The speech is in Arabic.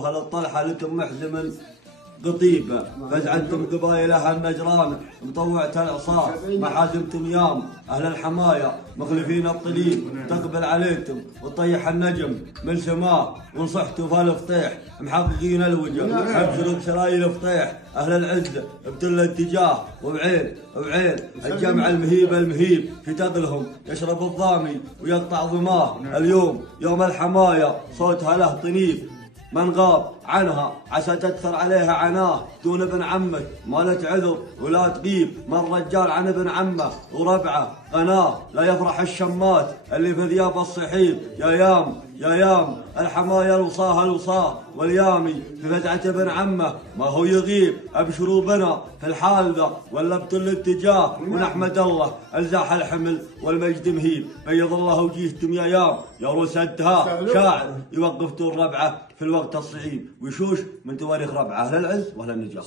وهل الطلحه لكم محزم قطيبه، فزعنتم قبايل اهل نجران مطوعت العصا، ما حازمتم يام اهل الحمايه مخلفين الطليب، تقبل عليكم وطيح النجم من سماه، ونصحتوا في الفطيح محققين الوجه، ابشروا بسرايل الفطيح اهل العزه بكل اتجاه، وبعين الجمع المهيب في تقلهم يشرب الضامي ويقطع ظماه، اليوم يوم الحمايه صوتها له طنيب، من غاب عنها عسى تكثر عليها عناه، دون ابن عمك مالت عذر ولا تغيب، من رجال عن ابن عمه وربعه قناه، لا يفرح الشمات اللي في ذياب الصحيب، يا يام الحمايا الوصاه واليامي في فزعه ابن عمه ما هو يغيب، ابشروا بنا في الحال ذا ولا بكل اتجاه، ونحمد الله الزاح الحمل والمجد مهيب، بيض الله وجيهتم يا يام يا روس الدهاء، شاعر يوقف طول ربعه في الوقت الصعيب، وشوش من تواريخ ربعه اهل العز واهل النجاح.